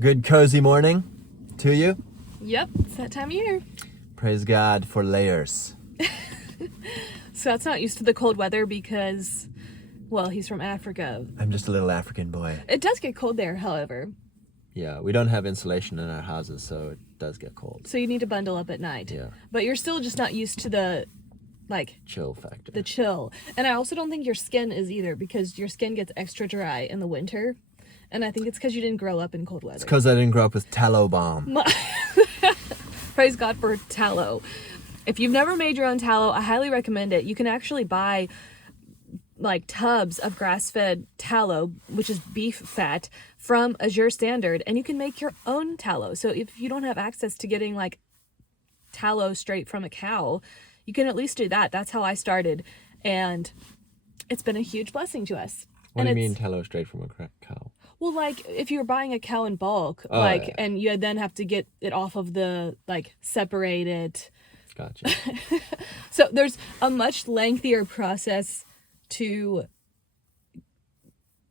Good cozy morning to you. Yep, it's that time of year. Praise God for layers. Scott's not used to the cold weather because, well, he's from Africa. I'm just a little African boy. It does get cold there, however. Yeah, we don't have insulation in our houses, so it does get cold. So you need to bundle up at night. Yeah. But you're still just not used to the, chill factor. the chill. And I also don't think your skin is either, because your skin gets extra dry in the winter. And I think it's because you didn't grow up in cold weather. It's because I didn't grow up with tallow balm. Praise God for tallow. If you've never made your own tallow, I highly recommend it. You can actually buy tubs of grass-fed tallow, which is beef fat, from Azure Standard, and you can make your own tallow. So if you don't have access to getting tallow straight from a cow, you can at least do that. That's how I started, and it's been a huge blessing to us. What do you mean tallow straight from a cow? Well, if you're buying a cow in bulk, yeah. And you then have to get it off of the, separate it. Gotcha. So there's a much lengthier process to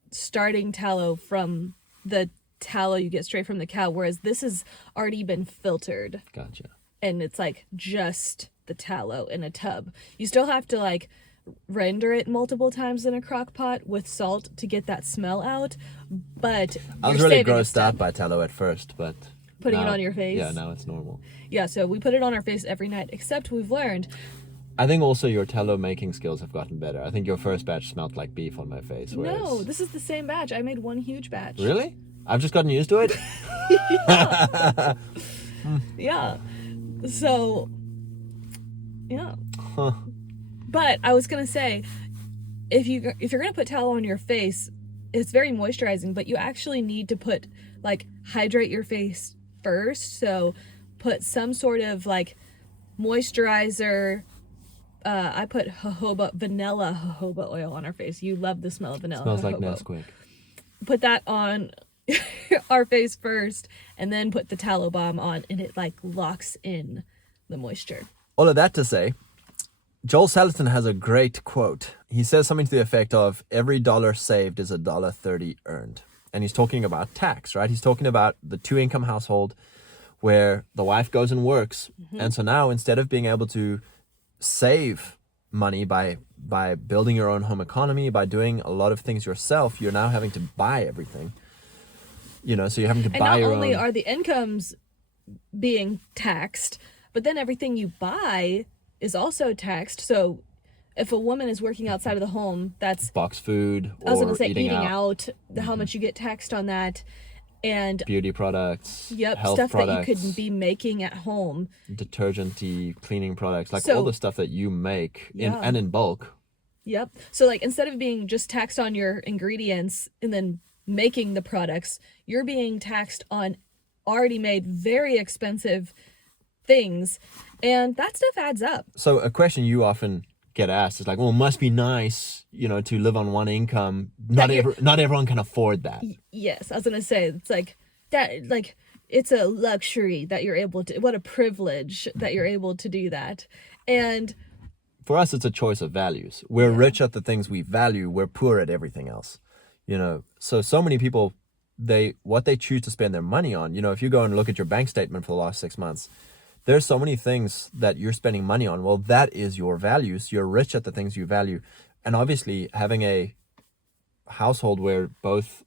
starting tallow from the tallow you get straight from the cow, whereas this has already been filtered. Gotcha. And it's just the tallow in a tub. You still have to render it multiple times in a crock pot with salt to get that smell out, but I was really grossed out by tallow at first, but putting now, it on your face. Yeah, now it's normal. Yeah, so we put it on our face every night, except we've learned. I think also your tallow making skills have gotten better. I think your first batch smelled like beef on my face. Whereas... No, this is the same batch. I made one huge batch. Really? I've just gotten used to it? Yeah. So, yeah. Huh. But I was going to say, if you're going to put tallow on your face, it's very moisturizing, but you actually need to put, hydrate your face first. So put some sort of, moisturizer. I put vanilla jojoba oil on our face. You love the smell of vanilla. Smells jojoba. like Nesquik. Put that on our face first, and then put the tallow balm on, and it locks in the moisture. All of that to say, Joel Salatin has a great quote. He says something to the effect of, every dollar saved is $1.30 earned. And he's talking about tax, right? He's talking about the 2-income household where the wife goes and works. Mm-hmm. And so now, instead of being able to save money by building your own home economy, by doing a lot of things yourself, you're now having to buy everything. So you're having to buy your own. And not only are the incomes being taxed, but then everything you buy is also taxed. So if a woman is working outside of the home, that's box food, or I was going to say eating out. How Mm-hmm. much you get taxed on that. And beauty products, yep, health stuff products, that you could be making at home, detergent-y cleaning products, so, all the stuff that you make in bulk. Yep. So instead of being just taxed on your ingredients and then making the products, you're being taxed on already made very expensive things, and that stuff adds up. So a question you often get asked is well, it must be nice, to live on one income. Not everyone can afford that. Yes, I was gonna say it's that. It's a luxury that you're able to. What a privilege that you're able to do that. And for us, it's a choice of values. We're rich at the things we value. We're poor at everything else. So many people, what they choose to spend their money on. If you go and look at your bank statement for the last 6 months, there's so many things that you're spending money on. Well, that is your values. You're rich at the things you value. And obviously, having a household where both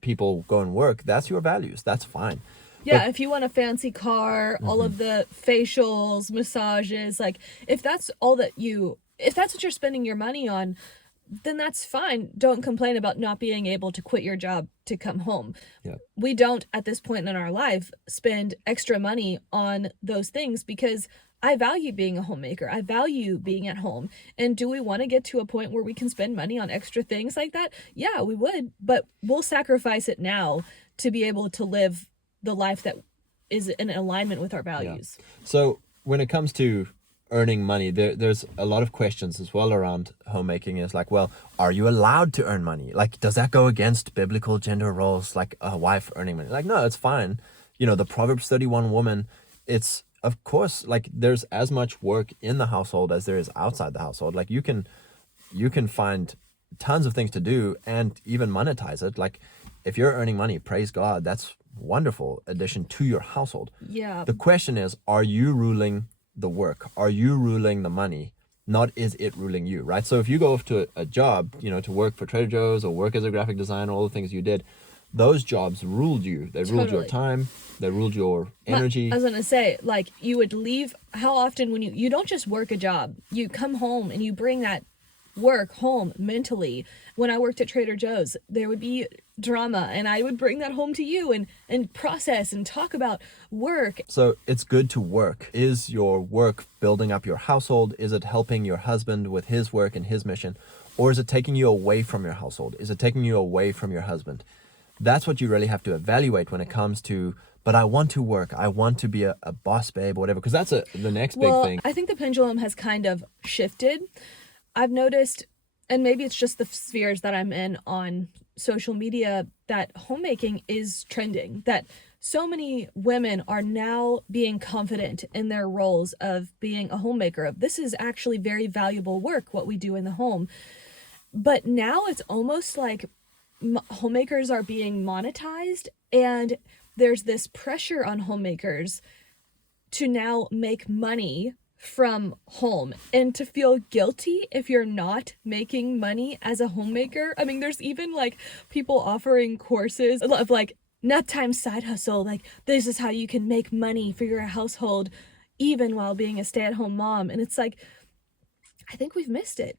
people go and work, that's your values. That's fine. Yeah, if you want a fancy car, mm-hmm. all of the facials, massages, if that's what you're spending your money on, then that's fine. Don't complain about not being able to quit your job to come home. Yeah. We don't, at this point in our life, spend extra money on those things because I value being a homemaker. I value being at home. And do we want to get to a point where we can spend money on extra things like that? Yeah, we would, but we'll sacrifice it now to be able to live the life that is in alignment with our values. Yeah. So when it comes to earning money, there's a lot of questions as well around homemaking. Is well, are you allowed to earn money? Does that go against biblical gender roles, a wife earning money? No, it's fine. The Proverbs 31 woman, it's of course there's as much work in the household as there is outside the household. You can find tons of things to do and even monetize it. If you're earning money, praise God, that's wonderful addition to your household. Yeah. The question is, are you ruling the work? Are you ruling the money? Not is it ruling you, right? So if you go off to a job, you know, to work for Trader Joe's or work as a graphic designer, all the things you did, those jobs ruled you. They ruled your Totally. time. They ruled your energy. I was gonna say, like, you would leave. How often when you don't just work a job, you come home and you bring that work home mentally. When I worked at Trader Joe's, there would be drama, and I would bring that home to you and process and talk about work. So it's good to work. Is your work building up your household? Is it helping your husband with his work and his mission? Or is it taking you away from your household? Is it taking you away from your husband? That's what you really have to evaluate when it comes to, but I want to work. I want to be a boss babe or whatever, because that's the next big thing. I think the pendulum has kind of shifted. I've noticed, and maybe it's just the spheres that I'm in on social media, that homemaking is trending, that so many women are now being confident in their roles of being a homemaker, of this is actually very valuable work, what we do in the home. But now it's almost like homemakers are being monetized, and there's this pressure on homemakers to now make money from home and to feel guilty if you're not making money as a homemaker. I mean, there's even like people offering courses of like nut time side hustle, like this is how you can make money for your household even while being a stay-at-home mom. And it's like, I think we've missed it.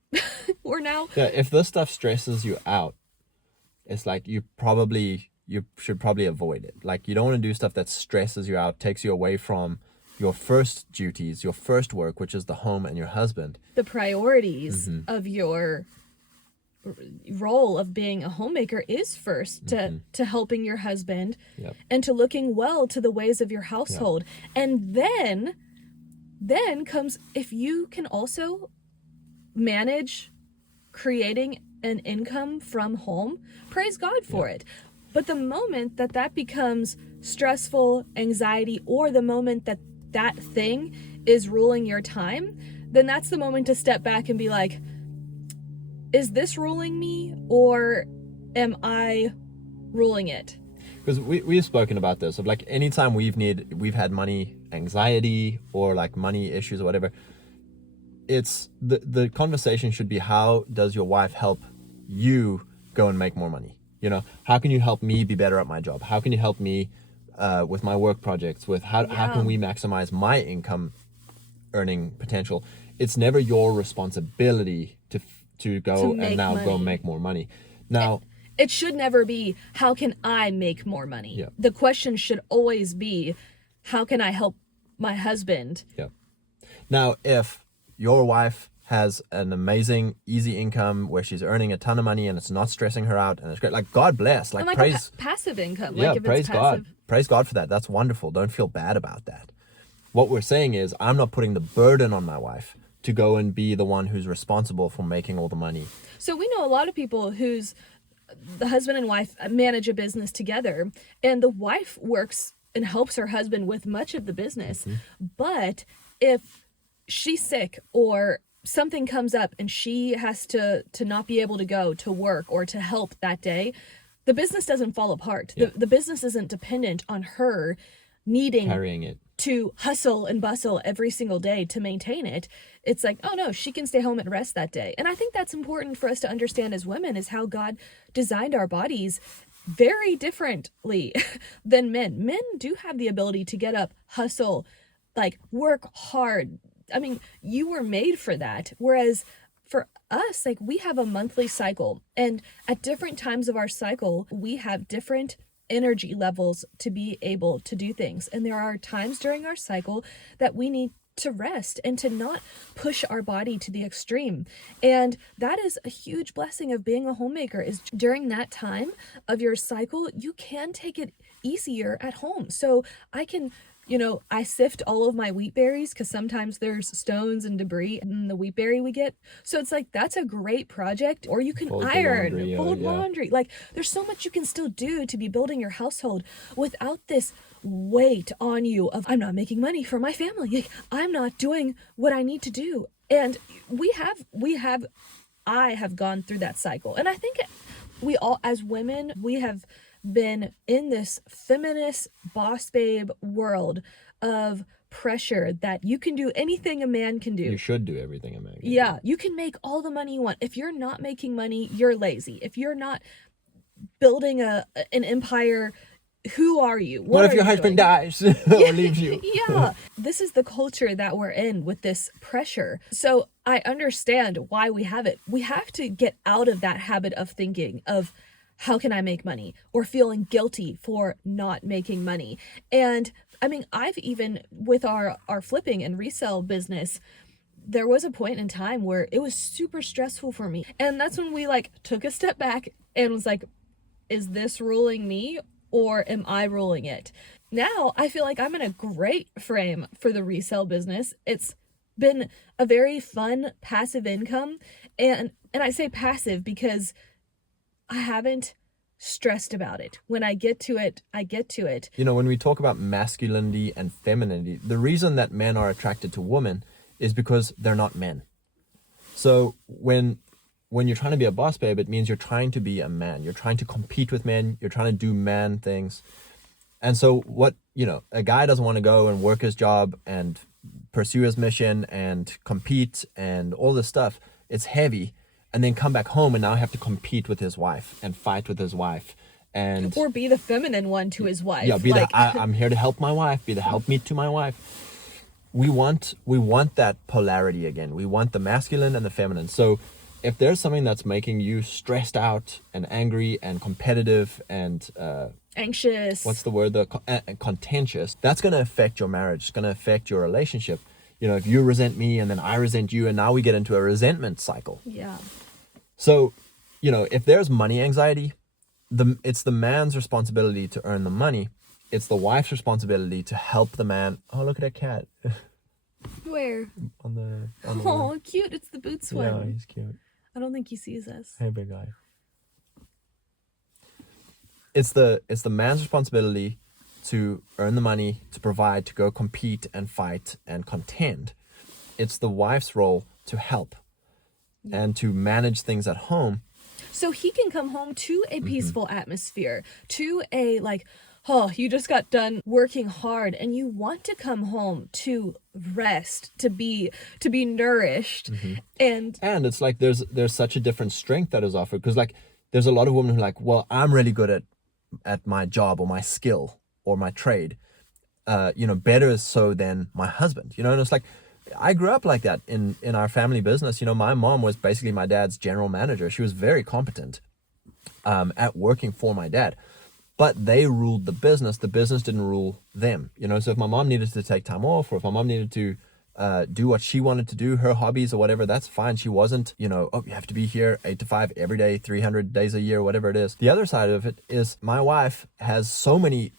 We're now, Yeah, if this stuff stresses you out, it's like you should probably avoid it. Like, you don't want to do stuff that stresses you out, takes you away from your first duties, your first work, which is the home and your husband. the priorities of your role of being a homemaker is first to helping your husband and to looking well to the ways of your household. And then comes, if you can also manage creating an income from home, praise God for it. But the moment that that becomes stressful, anxiety, or the moment that that thing is ruling your time, then that's the moment to step back and be like, is this ruling me, or am I ruling it? Because we've spoken about this, of like anytime we've had money anxiety or like money issues or whatever, it's the conversation should be, how does your wife help you go and make more money? You know, how can you help me be better at my job? How can you help me with my work projects? With how can we maximize my income earning potential? It's never your responsibility to go and now money. go make more money. Now, it should never be, how can I make more money? Yeah. The question should always be, how can I help my husband? yeah. Now, if your wife has an amazing, easy income where she's earning a ton of money and it's not stressing her out and it's great, like, God bless, like, And like praise, passive income. yeah, Like if praise it's passive. God. Praise God for that. That's wonderful. Don't feel bad about that. What we're saying is, I'm not putting the burden on my wife to go and be the one who's responsible for making all the money. So we know a lot of people whose the husband and wife manage a business together, and the wife works and helps her husband with much of the business. But if she's sick or something comes up and she has to not be able to go to work or to help that day, the business doesn't fall apart. Yeah. The business isn't dependent on her needing Carrying it. to hustle and bustle every single day to maintain it. It's like, oh no, she can stay home and rest that day. And I think that's important for us to understand as women, is how God designed our bodies very differently than men. Men do have the ability to get up, hustle, like work hard. I mean, you were made for that. Whereas for us, like, we have a monthly cycle, and at different times of our cycle, we have different energy levels to be able to do things. And there are times during our cycle that we need to rest and to not push our body to the extreme. And that is a huge blessing of being a homemaker, is during that time of your cycle, you can take it easier at home. So I can, I sift all of my wheat berries because sometimes there's stones and debris in the wheat berry we get. So it's like, that's a great project. Or you can iron, fold laundry. Like, there's so much you can still do to be building your household without this weight on you of, I'm not making money for my family. Like, I'm not doing what I need to do. And I have gone through that cycle. And I think we all, as women, we have been in this feminist boss babe world of pressure that you can do anything a man can do. You should do everything a man can Yeah, you can make all the money you want. If you're not making money, you're lazy. If you're not building an empire, who are you? What if your husband dies or leaves you? Yeah, this is the culture that we're in with this pressure. So I understand why we have it. We have to get out of that habit of thinking of how can I make money, or feeling guilty for not making money. And I mean, I've even with our flipping and resale business, there was a point in time where it was super stressful for me. And that's when we like took a step back and was like, is this ruling me or am I ruling it? Now I feel like I'm in a great frame for the resale business. It's been a very fun passive income. And I say passive because I haven't stressed about it. When I get to it, I get to it. You know, when we talk about masculinity and femininity, the reason that men are attracted to women is because they're not men. So when you're trying to be a boss babe, it means you're trying to be a man. You're trying to compete with men. You're trying to do man things. And so what, you know, a guy doesn't want to go and work his job and pursue his mission and compete and all this stuff. It's heavy. And then come back home and now have to compete with his wife and fight with his wife. And or be the feminine one to his wife. Yeah, be like, I'm here to help my wife, be the helpmeet to my wife. We want that polarity again. We want the masculine and the feminine. So if there's something that's making you stressed out and angry and competitive and anxious, what's the word? Contentious, that's going to affect your marriage. It's going to affect your relationship. You know, if you resent me and then I resent you, and now we get into a resentment cycle. Yeah. So, you know, if there's money anxiety, it's the man's responsibility to earn the money. It's the wife's responsibility to help the man. Oh, look at that cat. Where? on the Oh, cute. It's the boots one. Yeah, he's cute. I don't think he sees us. Hey, big guy. It's the man's responsibility to earn the money, to provide, to go compete and fight and contend. It's the wife's role to help and to manage things at home. So he can come home to a peaceful atmosphere, to a like, oh, you just got done working hard and you want to come home to rest, to be nourished. And it's like there's such a different strength that is offered, because like there's a lot of women who are like, well, I'm really good at my job or my skill or my trade, you know, better so than my husband, you know. And it's like, I grew up like that in our family business. You know, my mom was basically my dad's general manager. She was very competent at working for my dad, but they ruled the business. The business didn't rule them, you know. So if my mom needed to take time off, or if my mom needed to do what she wanted to do, her hobbies or whatever, that's fine. She wasn't, you know, oh, you have to be here 8 to 5 every day, 300 days a year, whatever it is. The other side of it is my wife has so many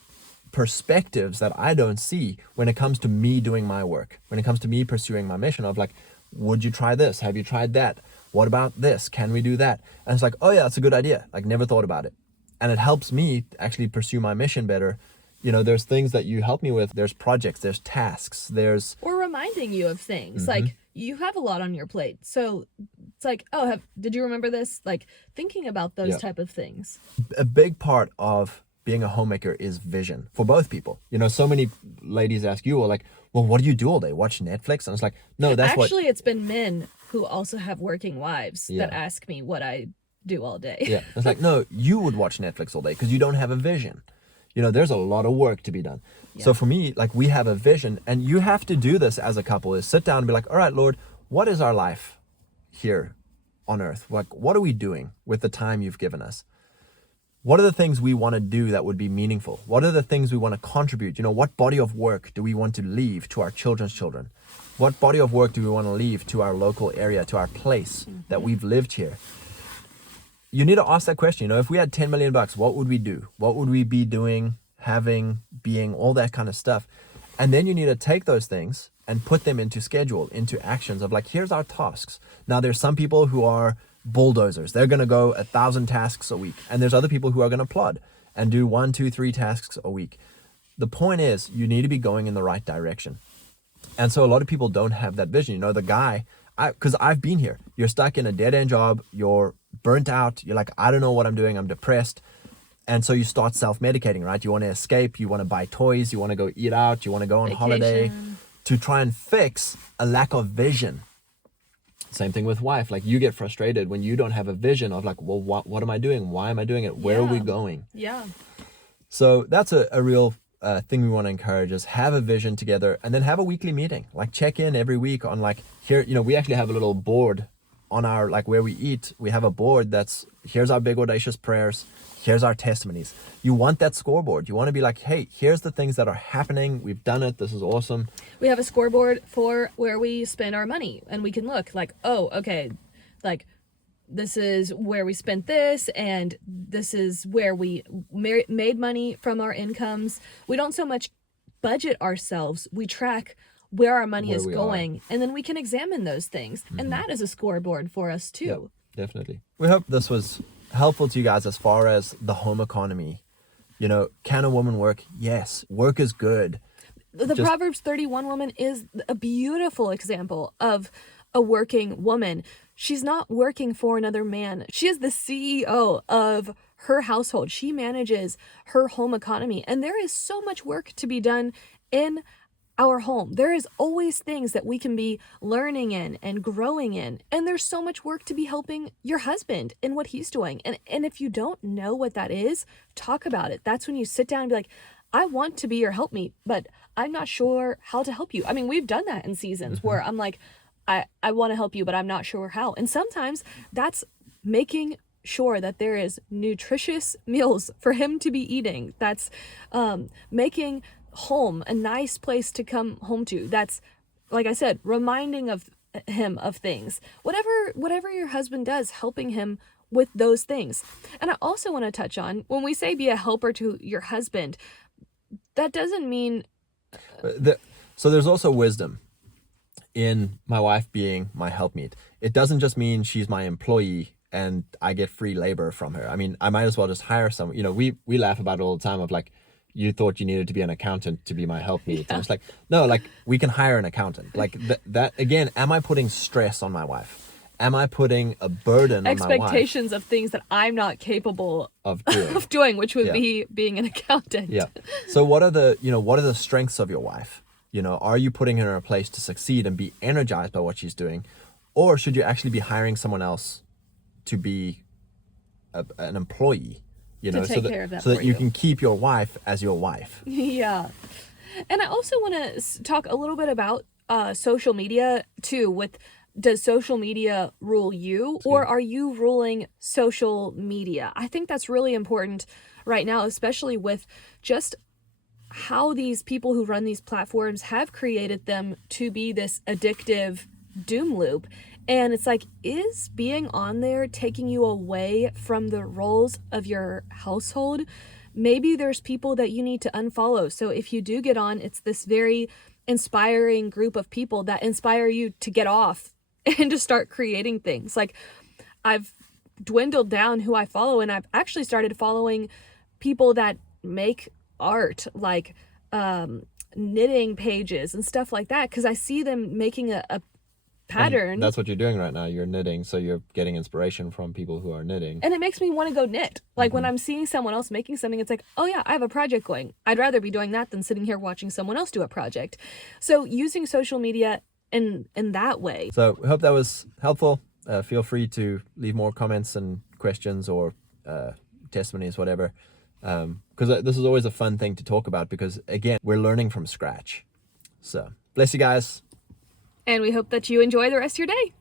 perspectives that I don't see when it comes to me doing my work, when it comes to me pursuing my mission of like, would you try this? Have you tried that? What about this? Can we do that? And it's like, oh yeah, that's a good idea. Like, never thought about it. And it helps me actually pursue my mission better. You know, there's things that you help me with. There's projects, there's tasks, there's... Or reminding you of things. Like, you have a lot on your plate. So it's like, oh, did you remember this? Like, thinking about those type of things. A big part of being a homemaker is vision for both people. You know, so many ladies ask you, well, like, well, what do you do all day? Watch Netflix? And it's like, no, that's Actually, it's been men who also have working wives that ask me what I do all day. Yeah, it's like, no, you would watch Netflix all day because you don't have a vision. You know, there's a lot of work to be done. Yeah. So for me, like, we have a vision, and you have to do this as a couple, is sit down and be like, all right, Lord, what is our life here on earth? Like, what are we doing with the time you've given us? What are the things we want to do that would be meaningful? What are the things we want to contribute? You know, what body of work do we want to leave to our children's children? What body of work do we want to leave to our local area, to our place that we've lived here? You need to ask that question. You know, if we had 10 million bucks, what would we do? What would we be doing, having, being, all that kind of stuff? And then you need to take those things and put them into schedule, into actions of like, here's our tasks. Now, there's some people who are bulldozers. They're going to go 1,000 tasks a week. And there's other people who are going to plod and do 1, 2, 3 tasks a week. The point is, you need to be going in the right direction. And so a lot of people don't have that vision. You know, the guy, because I've been here. You're stuck in a dead-end job. You're burnt out. You're like, I don't know what I'm doing. I'm depressed. And so you start self-medicating, right? You want to escape, you want to buy toys, you want to go eat out, you want to go on holiday to try and fix a lack of vision. Same thing with wife. Like, you get frustrated when you don't have a vision of like, well, what am I doing? Why am I doing it? Where are we going? Yeah. So that's a real thing we want to encourage, is have a vision together, and then have a weekly meeting. Like, check in every week on like, here, you know, we actually have a little board on our, like, where we eat. We have a board that's, here's our big audacious prayers, here's our testimonies. You want that scoreboard. You want to be like, hey, here's the things that are happening. We've done it. This is awesome. We have a scoreboard for where we spend our money, and we can look like, oh, okay, like, this is where we spent this, and this is where we made money from our incomes. We don't so much budget ourselves. We track where our money is going, and then we can examine those things. And that is a scoreboard for us too. Yep, definitely. We hope this was helpful to you guys as far as the home economy. You know, can a woman work? Yes. Work is good. The Proverbs 31 woman is a beautiful example of a working woman. She's not working for another man. She is the CEO of her household. She manages her home economy. And there is so much work to be done in our home. There is always things that we can be learning in and growing in. And there's so much work to be helping your husband in what he's doing. And if you don't know what that is, talk about it. That's when you sit down and be like, I want to be your helpmeet, but I'm not sure how to help you. I mean, we've done that in seasons where I'm like, I want to help you, but I'm not sure how. And sometimes that's making sure that there is nutritious meals for him to be eating. That's making home a nice place to come home to. That's, like I said, reminding of him of things. Whatever your husband does, helping him with those things. And I also want to touch on, when we say be a helper to your husband, that doesn't mean... So there's also wisdom in my wife being my helpmeet. It doesn't just mean she's my employee and I get free labor from her. I mean, I might as well just hire someone. You know, we laugh about it all the time of like, you thought you needed to be an accountant to be my helpmeet. And it's like, no, like, we can hire an accountant. Like that again, am I putting stress on my wife? Am I putting a burden on my wife? Expectations of things that I'm not capable of doing, which would be being an accountant. Yeah. So what are the strengths of your wife? You know, are you putting her in a place to succeed and be energized by what she's doing? Or should you actually be hiring someone else to be an employee? You know, take care of that so that you can keep your wife as your wife. Yeah. And I also want to talk a little bit about social media too. Does social media rule you, or are you ruling social media? I think that's really important right now, especially with just how these people who run these platforms have created them to be this addictive doom loop. And it's like, is being on there taking you away from the roles of your household? Maybe there's people that you need to unfollow. So if you do get on, it's this very inspiring group of people that inspire you to get off and to start creating things. Like, I've dwindled down who I follow, and I've actually started following people that make art, like knitting pages and stuff like that, because I see them making a pattern. And that's what you're doing right now. You're knitting, so you're getting inspiration from people who are knitting. And it makes me want to go knit. Like, when I'm seeing someone else making something, it's like, oh yeah, I have a project going. I'd rather be doing that than sitting here watching someone else do a project. So using social media in that way. So we hope that was helpful. Feel free to leave more comments and questions or testimonies, whatever. Because this is always a fun thing to talk about, because again, we're learning from scratch. So bless you guys. And we hope that you enjoy the rest of your day.